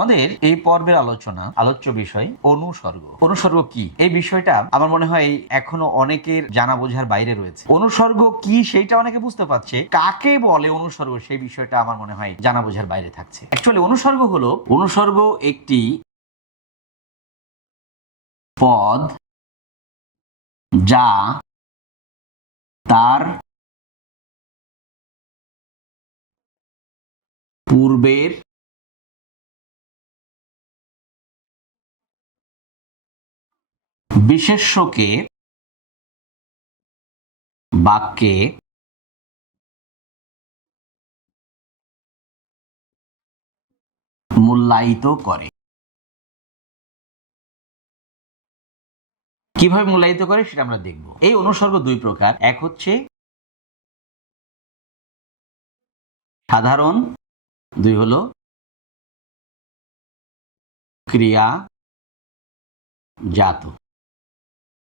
আমাদের এই পর্বের আলোচ্য বিষয় অনুসর্গ। অনুসর্গ কি এই বিষয়টা আমার মনে হয় এখনো অনেকের জানা বোঝার বাইরে রয়েছে। অনুসর্গ কি সেইটা অনেকে বুঝতে পারছে, কাকে বলে অনুসর্গ সেই বিষয়টা আমার মনে হয় জানা বোঝার বাইরে থাকছে। অ্যাকচুয়ালি অনুসর্গ একটি পদ যা তার পূর্বের বিশেষ্যকে বাক্যে মূল্যায়িত করে। কিভাবে মূল্যায়িত করে সেটা আমরা দেখব। এই অনুসর্গ দুই প্রকার, এক হচ্ছে সাধারণ, দুই হলো ক্রিয়াজাত।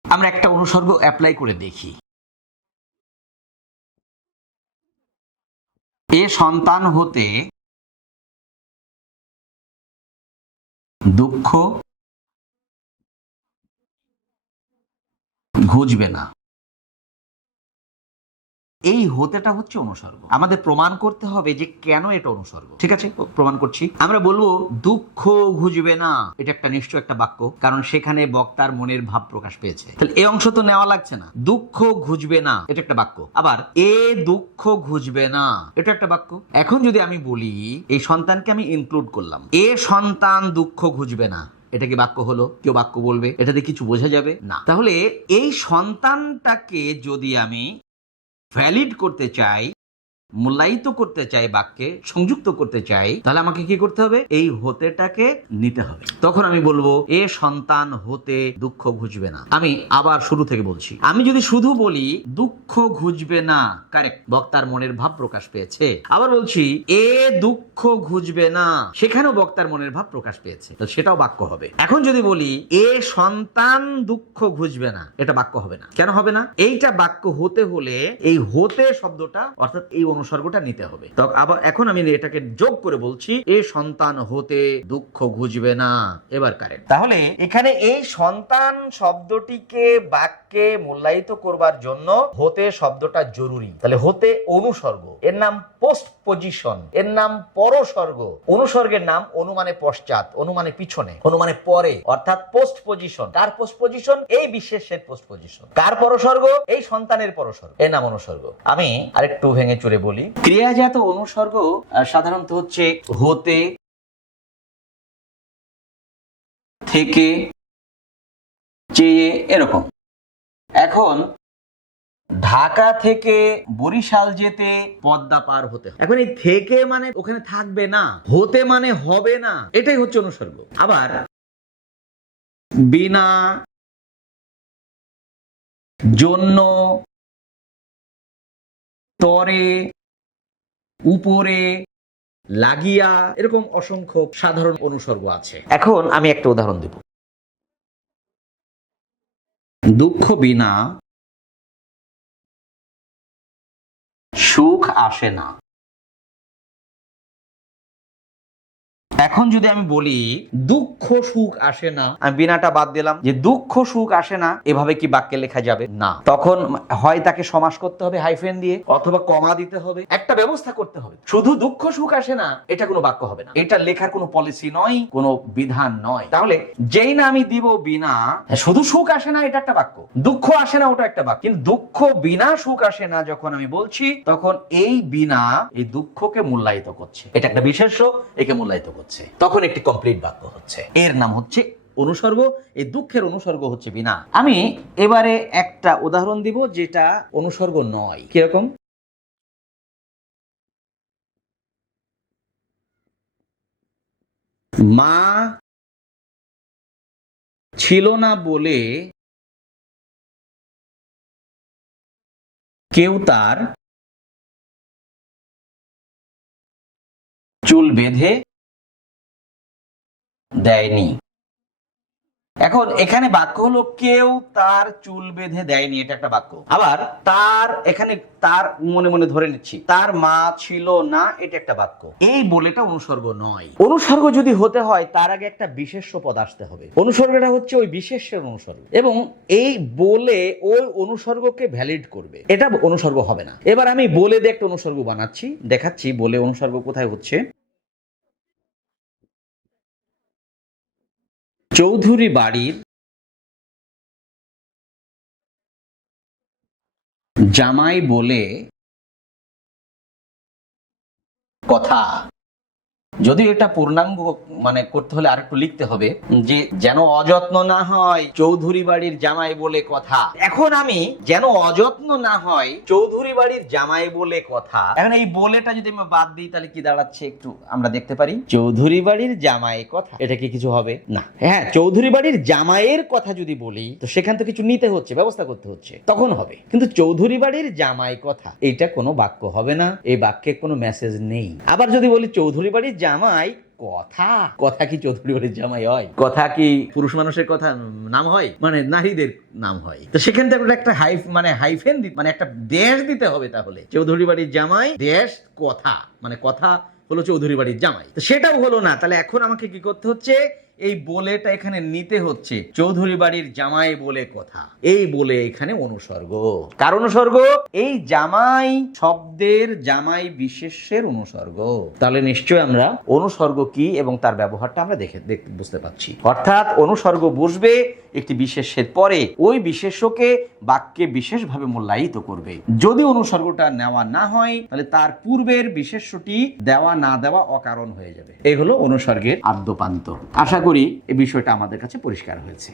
আমরা একটা অনুসর্গ অ্যাপ্লাই করে দেখি। এ সন্তান হতে দুঃখ ঘুচবে না। এই হতেটা হচ্ছে অনুসর্গ। আমাদের প্রমাণ করতে হবে যে কেন এটা অনুসর্গ। ঠিক আছে, প্রমাণ করছি। আমরা বলবো দুঃখ ঘুচবে না, এটা একটা নিশ্চয় একটা বাক্য, কারণ সেখানে বক্তার মনের ভাব প্রকাশ পেয়েছে। তাহলে এই অংশ তো নেওয়া লাগছে না। দুঃখ ঘুচবে না এটা একটা বাক্য। আবার এ দুঃখ ঘুচবে না এটা একটা বাক্য। এখন যদি আমি বলি এই সন্তানকে আমি ইনক্লুড করলাম, এ সন্তান দুঃখ ঘুচবে না, এটা কি বাক্য হলো? কেউ বাক্য বলবে? এটাতে কিছু বোঝা যাবে না। তাহলে এই সন্তানটাকে যদি আমি ভ্যালিড করতে চাই, মূল্যায়িত করতে চাই, বাক্যে সংযুক্ত করতে চাই, তাহলে আমাকে কি করতে হবে? এই হতেটাকে নিতে হবে। তখন আমি বলবো এ সন্তান হতে দুঃখ ঘুচবে না। আমি আবার শুরু থেকে বলছি। আমি যদি শুধু বলি দুঃখ ঘুচবে না, কারেক্ট, বক্তার মনের ভাব প্রকাশ পেয়েছে। আবার বলছি এ দুঃখ ঘুচবে না, সেখানেও বক্তার মনের ভাব প্রকাশ পেয়েছে, তো সেটাও বাক্য হবে। এখন যদি বলি এ সন্তান দুঃখ ঘুচবে না, এটা বাক্য হবে না। কেন হবে না? এইটা বাক্য হতে হলে এই হতে শব্দটা অর্থাৎ এই অনুসর্গটা নিতে হবে। তো আবার এখন আমি এটাকে যোগ করে বলছি এ সন্তান হতে দুঃখ ঘুচবে না, এবার কারেক্ট। তাহলে এখানে এই সন্তান শব্দটিকে বাক্যে মূল্যায়িত করবার জন্য হতে শব্দটা জরুরি। তাহলে হতে অনুসর্গ, এর নাম পোস্ট পজিশন, এর নাম পরসর্গ। অনুসর্গের নাম অনুমানে পশ্চাৎ, অনুমানে পিছনে, অনুমানে পরে, অর্থাৎ পোস্ট পজিশন। কার পোস্ট পজিশন? এই বিশেষের পোস্ট পজিশন। কার পরসর্গ? এই সন্তানের পরসর্গ, এর নাম অনুসর্গ। আমি আরেকটু ভেঙে চুরে বলি, ক্রিয়াজাত অনুসর্গ সাধারণত হচ্ছে হতে, থেকে, চেয়ে, এরকম। এখন ঢাকা থেকে বরিশাল যেতে পদ্মা পার হতে হবে। এখন এই থেকে মানে ওখানে থাকবে না, হতে মানে হবে না, এটাই হচ্ছে অনুসর্গ। আবার বিনা, জন্য, তরে, উপরে, লাগিয়া, এরকম অসংখ্য সাধারণ অনুসর্গ আছে। এখন আমি একটা উদাহরণ দেব। দুঃখ বিনা সুখ আসে না। এখন যদি আমি বলি দুঃখ সুখ আসে না, আমি বিনাটা বাদ দিলাম, যে দুঃখ সুখ আসে না, এভাবে কি বাক্যে লেখা যাবে? না। তখন হয় তাকে সমাস করতে হবে হাইফেন দিয়ে, অথবা কমা দিতে হবে, একটা ব্যবস্থা করতে হবে। শুধু দুঃখ সুখ আসে না এটা কোনো বাক্য হবে না, এটা লেখার কোনো পলিসি নয়, কোনো বিধান নয়। তাহলে যেই না আমি দিব বিনা, শুধু সুখ আসে না এটা একটা বাক্য, দুঃখ আসে না ওটা একটা বাক্য, কিন্তু দুঃখ বিনা সুখ আসে না যখন আমি বলছি, তখন এই বিনা এই দুঃখকে মূল্যায়িত করছে, এটা একটা বিশেষ্য, একে মূল্যায়িত করছে, তখন একটি কমপ্লিট বাক্য হচ্ছে। এর নাম হচ্ছে অনুসর্গ। এই দুঃখের অনুসর্গ হচ্ছে বিনা। আমি এবারে একটা উদাহরণ দিব যেটা অনুসর্গ নয়। কিরকম? মা ছিল না বলে কেউ তার চুল বেঁধে দেয়নি। এখন এখানে বাক্য হলো কেউ তার চুল বেঁধে দেয়নি, এটা একটা বাক্য। আবার তার এখানে তার মনে মনে ধরে নিচ্ছি তার মা ছিল না, এটা একটা বাক্য। এই বলেটা অনুসর্গ নয়। অনুসর্গ যদি হতে হয় তার আগে একটা বিশেষ্য পদ আসতে হবে। অনুসর্গটা হচ্ছে ওই বিশেষ্যের অনুসর্গ এবং এই বলে ওই অনুসর্গকে ভ্যালিড করবে, এটা অনুসর্গ হবে না। এবার আমি বলে দিয়ে একটা অনুসর্গ বানাচ্ছি, দেখাচ্ছি বলে অনুসর্গ কোথায় হচ্ছে। চৌধুরী বাড়ির জামাই বলে কথা। যদি এটা পূর্ণাঙ্গ মানে করতে হলে আরেকটু লিখতে হবে যে যেন অযত্ন না হয় চৌধুরী বাড়ির জামাই বলে কথা। এখন আমি যেন অযত্ন না হয় চৌধুরী বাড়ির জামাই বলে কথা, এখন এই বলেটা যদি আমি বাদ দিই তাহলে কি দাঁড়াচ্ছে একটু আমরা দেখতে পারি। চৌধুরী বাড়ির জামাই কথা, এটা কি কিছু হবে না? হ্যাঁ, চৌধুরী বাড়ির জামাইয়ের কথা যদি বলি তো সেখান থেকে কিছু নিতে হচ্ছে, ব্যবস্থা করতে হচ্ছে, তখন হবে। কিন্তু চৌধুরী বাড়ির জামাই কথা এটা কোনো বাক্য হবে না, এই বাক্যে কোনো মেসেজ নেই। আবার যদি বলি চৌধুরী বাড়ির জামাই কথা, কথা কি চৌধুরী বাড়ির জামাই হয়? কথা কি পুরুষ মানুষের কথা নাম হয়? মানে নারীদের নাম হয়। তো সেখান থেকে একটা হাইফেন মানে একটা দেশ দিতে হবে। তাহলে চৌধুরী বাড়ির জামাই দেশ কথা, মানে কথা হলো চৌধুরী বাড়ির জামাই, তো সেটাও হলো না। তাহলে এখন আমাকে কি করতে হচ্ছে? এই বলেটা এখানে নিতে হচ্ছে, চৌধুরী বাড়ির জামাই বলে কথা। এই বলে এখানে অনুসর্গ। কার অনুসর্গ? এই জামাই শব্দের জামাই বিশেষ্যের অনুসর্গ। তাহলে নিশ্চয় আমরা অনুসর্গ কি এবং তার ব্যবহারটা আমরা দেখে বুঝতে পারছি। অর্থাৎ অনুসর্গ বসবে একটি বিশেষ্যের পরে, ওই বিশেষ্যকে বাক্যে বিশেষভাবে মূল্যায়িত করবে। যদি অনুসর্গটা নেওয়া না হয় তাহলে তার পূর্বের বিশেষ্যটি দেওয়া না দেওয়া অকারণ হয়ে যাবে। এই হলো অনুসর্গের আদ্যপান্ত। আশা করি এই বিষয়টা আমাদের কাছে পরিষ্কার হয়েছে।